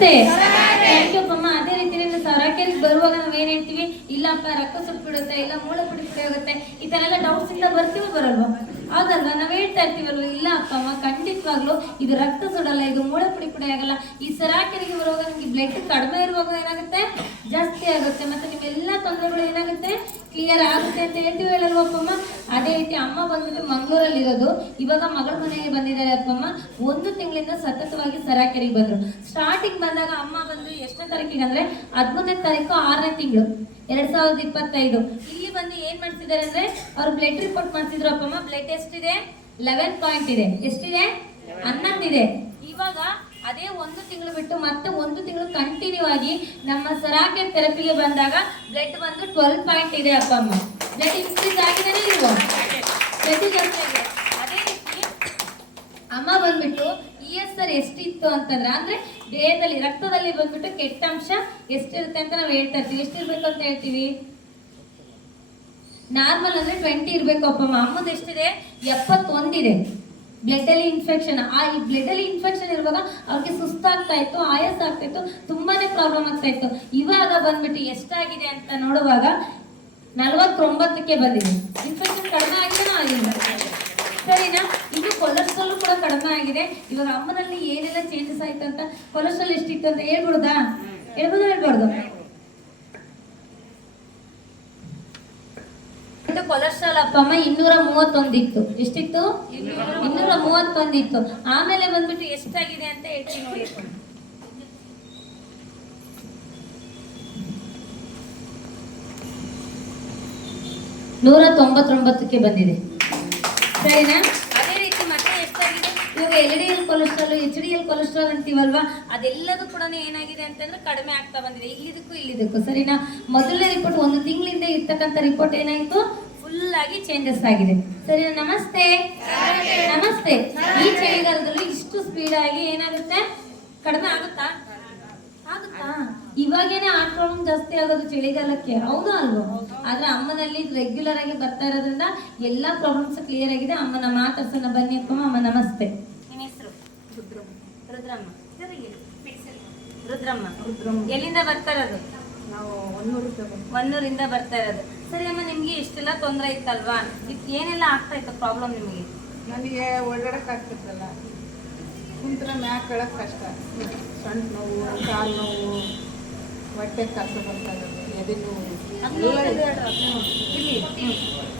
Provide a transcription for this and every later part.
ನಮಸ್ತೆ. Thank you ಅಮ್ಮ. ಅದೇ ರೀತಿ ಸರಾಕೆರಿಗೆ ಬರುವಾಗ ನಾವ್ ಏನ್ ಹೇಳ್ತೀವಿ, ಇಲ್ಲಪ್ಪ ರಕ್ತ ಸುಟ್ಟು ಬಿಡುತ್ತೆ, ಇಲ್ಲ ಮೂಳೆ ಪುಡಿ ಪುಡಿ ಆಗುತ್ತೆ, ಈ ತರ ಎಲ್ಲ ಡೌಟ್ಸ್ ಇಂದ ಬರ್ತೀವ ಬರಲ್ವಾ? ಆಗಲ್ವಾ? ನಾವ್ ಹೇಳ್ತಾ ಇರ್ತೀವಲ್ವ, ಇಲ್ಲ ಅಪ್ಪ ಅಮ್ಮ ಖಂಡಿತವಾಗ್ಲು ಇದು ರಕ್ತ ಸುಡಲ್ಲ, ಇದು ಮೂಳೆ ಪುಡಿ ಪುಡಿ ಆಗಲ್ಲ. ಈ ಸರಾಕೆರಿಗೆ ಬರುವಾಗ ನಿಮ್ಗೆ ಬ್ಲಡ್ ಕಡಿಮೆ ಇರುವಾಗ ಏನಾಗುತ್ತೆ, ಜಾಸ್ತಿ ಆಗುತ್ತೆ. ಮತ್ತೆ ನಿಮ್ಮೆಲ್ಲ ತೊಂದರೆಗಳು ಏನಾಗುತ್ತೆ, ಕ್ಲಿಯರ್ ಆಗುತ್ತೆ ಅಂತ ಹೇಳ್ತೀವಿ ಹೇಳಲ್ವ ಅಪ್ಪಮ್ಮ? ಅದೇ ರೀತಿ ಅಮ್ಮ ಬಂದ್ಬಿಟ್ಟು ಮಂಗಳೂರಲ್ಲಿ ಇರೋದು, ಇವಾಗ ಮಗಳ ಮನೆಗೆ ಬಂದಿದ್ದಾರೆ ಅಪ್ಪಮ್ಮ. 1 ತಿಂಗಳಿಂದ ಸತತವಾಗಿ ಸರಾಕೆರಿಗೆ ಬಂದ್ರು. ಸ್ಟಾರ್ಟಿಂಗ್ ಬಂದಾಗ ಅಮ್ಮ ಬಂದು ಎಷ್ಟನೇ ತಾರೀಕಿಗೆ ಅಂದ್ರೆ 13ನೇ ತಾರೀಕು 6ನೇ ತಿಂಗಳು 2025. ಇಲ್ಲಿ ಬಂದು ಏನ್ ಮಾಡ್ತಿದ್ದಾರೆ ಅಂದ್ರೆ ಅವ್ರು ಬ್ಲಡ್ ರಿಪೋರ್ಟ್ ಮಾಡ್ತಿದ್ರು ಅಪ್ಪಮ್ಮ. ಬ್ಲಡ್ ಎಷ್ಟಿದೆ? 11 ಪಾಯಿಂಟ್ ಇದೆ. ಎಷ್ಟಿದೆ? 11 ಇದೆ. ಇವಾಗ ಅದೇ 1 ತಿಂಗಳು ಬಿಟ್ಟು ಮತ್ತೆ 1 ತಿಂಗಳು ಕಂಟಿನ್ಯೂ ಆಗಿ ನಮ್ಮ ಸರಾಕೆ ಥೆರಪಿಗೆ ಬಂದಾಗ ಬ್ಲಡ್ ಬಂದು 12 ಪಾಯಿಂಟ್ ಇದೆ ಅಪ್ಪಮ್ಮ. ಬ್ಲಡ್ ಇನ್ಕ್ರೀಸ್ ಆಗಿದೆ ನೀವು, ಬ್ಲಡ್ ಜಾಸ್ತಿ ಆಗಿದೆ. ಅದೇ ರೀತಿ ಅಮ್ಮ ಬಂದ್ಬಿಟ್ಟು ESR ಎಷ್ಟಿತ್ತು ಅಂತಂದ್ರೆ, ಅಂದ್ರೆ ದೇಹದಲ್ಲಿ ರಕ್ತದಲ್ಲಿ ಬಂದ್ಬಿಟ್ಟು ಕೆಟ್ಟ ಅಂಶ ಎಷ್ಟಿರುತ್ತೆ ಅಂತ ನಾವು ಹೇಳ್ತಾ ಇರ್ತೀವಿ. ಎಷ್ಟಿರ್ಬೇಕು ಅಂತ ಹೇಳ್ತೀವಿ? ನಾರ್ಮಲ್ ಅಂದ್ರೆ 20 ಇರ್ಬೇಕು ಅಪ್ಪಮ್ಮ. ಅಮ್ಮದು ಎಷ್ಟಿದೆ? 71 ಇದೆ. ಬ್ಲಡ್ ಅಲ್ಲಿ ಇನ್ಫೆಕ್ಷನ್. ಈ ಬ್ಲಡ್ ಅಲ್ಲಿ ಇನ್ಫೆಕ್ಷನ್ ಇರುವಾಗ ಅವ್ರಿಗೆ ಸುಸ್ತಾಗ್ತಾ ಇತ್ತು, ಆಯಾಸ ಆಗ್ತಾ ಇತ್ತು, ತುಂಬಾನೇ ಪ್ರಾಬ್ಲಮ್ ಆಗ್ತಾ ಇತ್ತು. ಇವಾಗ ಬಂದ್ಬಿಟ್ಟು ಎಷ್ಟಾಗಿದೆ ಅಂತ ನೋಡುವಾಗ 49ಕ್ಕೆ ಬಂದಿದೆ. ಇನ್ಫೆಕ್ಷನ್ ಕಡಿಮೆ ಆಗಿದೆನೋ ಆಗಿಲ್ಲ, ಸರಿನಾ? ಇದು ಕೊಲೆಸ್ಟ್ರಾಲ್ ಕೂಡ ಕಡಿಮೆ ಆಗಿದೆ. ಇವಾಗ ಅಮ್ಮನಲ್ಲಿ ಏನೆಲ್ಲ ಚೇಂಜಸ್ ಆಯ್ತು ಅಂತ, ಕೊಲೆಸ್ಟ್ರಾಲ್ ಎಷ್ಟಿತ್ತು ಅಂತ ಹೇಳ್ಬಿಡುದಾ? ಹೇಳ್ಬಾರ್ದು? ಕೊಲೆಸ್ಟ್ರಾಲ್ ಅಪ್ಪಮ್ಮ 231 ಇತ್ತು. ಎಷ್ಟಿತ್ತು? 231 ಇತ್ತು. ಆಮೇಲೆ ಬಂದ್ಬಿಟ್ಟು ಎಷ್ಟಾಗಿದೆ ಅಂತ ಹೇಳ್ತೀನಿ ನೋಡಿ. 199ಕ್ಕೆ ಬಂದಿದೆ, ಸರಿನಾ? ಅದೇ ರೀತಿ ಮತ್ತೆ ಎಷ್ಟಾಗಿದೆ? ಇವಾಗ LDL ಕೊಲೆಸ್ಟ್ರಾಲ್, HDL ಕೊಲೆಸ್ಟ್ರಾಲ್ ಅಂತೀವಲ್ವಾ, ಅದೆಲ್ಲದೂ ಕೂಡ ಏನಾಗಿದೆ ಅಂತಂದ್ರೆ ಕಡಿಮೆ ಆಗ್ತಾ ಬಂದಿದೆ. ಇಲ್ಲಿದಕ್ಕೂ ಸರಿನಾ? ಮೊದಲನೇ ರಿಪೋರ್ಟ್ 1 ತಿಂಗಳಿಂದ ಇರ್ತಕ್ಕಂಥ ರಿಪೋರ್ಟ್ ಏನಾಯ್ತು, ಫುಲ್ ಆಗಿ ಚೇಂಜಸ್ ಆಗಿದೆ. ಸರಿನಾ? ನಮಸ್ತೆ. ನಮಸ್ತೆ. ಈ ಚಳಿಗಾಲದಲ್ಲಿ ಇಷ್ಟು ಸ್ಪೀಡ್ ಆಗಿ ಏನಾಗುತ್ತೆ, ಕಡಿಮೆ ಆಗುತ್ತಾ? ಇವಾಗೇನೆ ಹಾರ್ಟ್ ಪ್ರಾಬ್ಲಮ್ ಜಾಸ್ತಿ ಆಗೋದು ಚಳಿಗಾಲಕ್ಕೆ, ಹೌದಾ ಅಲ್ವೋ? ಆದ್ರೆ ಅಮ್ಮನಲ್ಲಿ ರೆಗ್ಯುಲರ್ ಆಗಿ ಬರ್ತಾ ಇರೋದ್ರಿಂದ ಎಲ್ಲಾ ಪ್ರಾಬ್ಲಮ್ಸ್ ಕ್ಲಿಯರ್ ಆಗಿದೆ. ಅಮ್ಮನ ಮಾತಾಡ್ಸೋಣ ಬನ್ನಿ ಅಪ್ಪಮ್ಮ. ಅಮ್ಮ ನಮಸ್ತೆ. ನಿನ್ನ ಹೆಸರು? ರುದ್ರಮ್ಮ. ರುದ್ರಮ್ಮ. ಎಲ್ಲಿಂದ ಬರ್ತಾ ಇರೋದು? ನಾವು ಹೊನ್ನೂರಿಂದ ಬರ್ತಾ ಇರೋದು. ಸರಿ ಅಮ್ಮ, ನಿಮ್ಗೆ ಇಷ್ಟೆಲ್ಲ ತೊಂದರೆ ಇತ್ತಲ್ವಾ? ಏನೆಲ್ಲ ಆಗ್ತಾ ಇತ್ತು ಪ್ರಾಬ್ಲಮ್ ನಿಮಗೆ? ನನಗೆ ಓಡಾಡಕ್ ಆಗ್ತಿತ್ತಲ್ಲ, ಕುಂತ್ರ ಮ್ಯಾಕ್ ಕೇಳಕ್ ಕಷ್ಟ, ಸಣ್ಣ ನೋವು, ಕಾಲು ನೋವು, ಹೊಟ್ಟೆ ಕಸ ಬರ್ತಾ ಇರೋದು, ಎದೆ ನೋವು,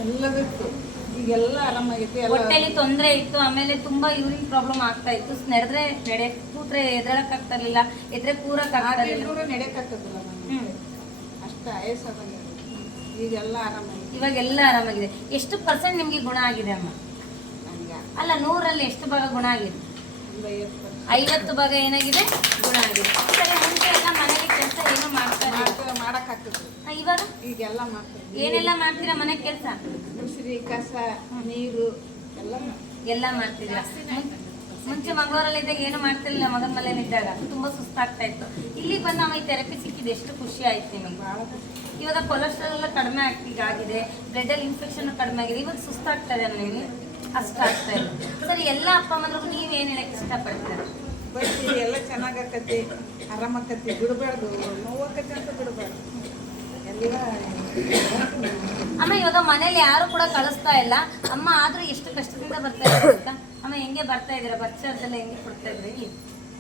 ಎಲ್ಲದಕ್ಕೂ ಈಗೆಲ್ಲ ಆರಾಮಾಗೈತಿ. ಹೊಟ್ಟೆಲಿ ತೊಂದರೆ ಇತ್ತು, ಆಮೇಲೆ ತುಂಬಾ ಯೂರಿನ್ ಪ್ರಾಬ್ಲಮ್ ಆಗ್ತಾ ಇತ್ತು, ಕೂತ್ರೆ ಎದ್ರಳಕ್ ಆಗ್ತಾ ಇರ್ಲಿಲ್ಲ, ಎದ್ರೆ ಕೂರಕ್ ಆಗ್ತಾ ಇರಲಿಲ್ಲ, ನಡೆಯಕ್ ಆಗ್ತದಿಲ್ಲ, ಅಷ್ಟ ಆಯಾಸ ಬಂದಿದೆ. ಈಗೆಲ್ಲ ಆರಾಮಾಗಿದೆ. ಇವಾಗೆಲ್ಲ ಆರಾಮಾಗಿದೆ. ಎಷ್ಟು % ನಿಮ್ಗೆ ಗುಣ ಆಗಿದೆ ಅಮ್ಮ? ಅಲ್ಲ, 100ರಲ್ಲಿ ಎಷ್ಟು ಭಾಗ ಗುಣ ಆಗಿದೆ? 50 ಭಾಗ ಏನಾಗಿದೆ, ಗುಣ ಆಗಿದೆ. ಸರಿ, ಮುಂಚೆ ಎಲ್ಲ ಮನೆಗೆ ಕೆಲಸ ಏನೋ ಮಾಡಕ್ ಆಗ್ತದೆ. ಇವಾಗ ಈಗೆಲ್ಲ ಮಾಡ್ತೀವಿ. ಏನೆಲ್ಲ ಮಾಡ್ತೀರಾ ಮನೆ ಕೆಲಸ? ಮುಸ್ರಿ, ಕಸ, ನೀರು ಎಲ್ಲ ಮಾಡ್ತಿದ್ರ? ಮುಂಚೆ ಮಂಗಳೂರಲ್ಲಿದ್ದಾಗ ಏನು ಮಾಡ್ತಿರ್ಲಿಲ್ಲ, ಮಗನ ಮನೇಲಿದ್ದಾಗ ತುಂಬಾ ಸುಸ್ತಾಗ್ತಾ ಇತ್ತು. ಇಲ್ಲಿಗೆ ಬಂದ ಈ ಥೆರಪಿ ಸಿಕ್ಕಿದ್ದು ಎಷ್ಟು ಖುಷಿ ಆಯ್ತು ನಿಮಗೆ? ಇವಾಗ ಕೊಲೆಸ್ಟ್ರಾಲ್ ಎಲ್ಲ ಕಡಿಮೆ ಆಗಿದೆ, ಬ್ಲಡ್ ಅಲ್ಲಿ ಇನ್ಫೆಕ್ಷನ್ ಕಡಿಮೆ ಆಗಿದೆ, ಇವಾಗ ಸುಸ್ತಾಗ್ತಾ ಇದೆ ನನಗೆ, ಅಷ್ಟ ಆಗ್ತಾ ಇದೆ. ಸರಿ, ಎಲ್ಲ ಅಪ್ಪ ಅಮ್ಮಂದ್ರಿಗೂ ನೀವ್ ಏನ್ ಹೇಳಕ್ ಇಷ್ಟಪಡ್ತೀರ? ಎಲ್ಲ ಚೆನ್ನಾಗಕ್ಕತಿ, ಆರಾಮಕ್ಕತಿ, ಬಿಡಬಾರ್ದು, ನೋವಾಕತಿ ಅಂತ ಬಿಡಬಾರ್ದು. ಅಮ್ಮ, ಇವಾಗ ಮನೇಲಿ ಯಾರು ಕೂಡ ಕಳಿಸ್ತಾ ಇಲ್ಲ ಅಮ್ಮ, ಆದ್ರೂ ಎಷ್ಟು ಕಷ್ಟದಿಂದ ಬರ್ತಾ ಇದ್ದೀರಾ ಅಮ್ಮ? ಹೆಂಗೆ ಬರ್ತಾ ಇದೀರಾ? ಬಸ್ ಚಾರ್ಜ್ ಎಲ್ಲ ಹೆಂಗೆ ಕೊಡ್ತಾ ಇದ್ರಿ?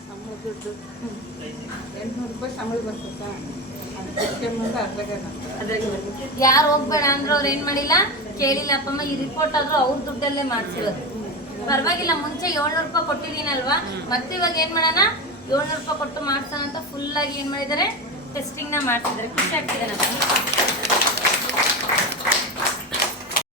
ಸಂಬಳ ದುಡ್ಡು 800 ರೂಪಾಯಿ ಸಂಬಳ ಬರ್ತದ. ಯಾರು ಹೋಗ್ಬೇಡ ಅಂದ್ರು ಅವ್ರು ಏನ್ ಮಾಡಿಲ್ಲ, ಕೇಳಿಲ್ಲ ಅಪ್ಪಮ್ಮ. ಈ ರಿಪೋರ್ಟ್ ಆದ್ರೂ ಅವ್ರ ದುಡ್ಡಲ್ಲೇ ಮಾಡ್ಸಿರೋದು. ಪರವಾಗಿಲ್ಲ, ಮುಂಚೆ 700 ರೂಪಾಯಿ ಕೊಟ್ಟಿದ್ದೀನಲ್ವಾ, ಮತ್ತೆ ಇವಾಗ ಏನ್ ಮಾಡೋಣ, 700 ರೂಪಾಯಿ ಕೊಟ್ಟು ಮಾಡ್ಸೋಣ ಅಂತ ಫುಲ್ ಆಗಿ ಏನ್ ಮಾಡಿದ್ದಾರೆ, ಟೆಸ್ಟಿಂಗ್ ನ ಮಾಡ್ತಿದ್ದಾರೆ. ಖುಷಿ ಆಗ್ತಿದೆ ನಮಗೆ.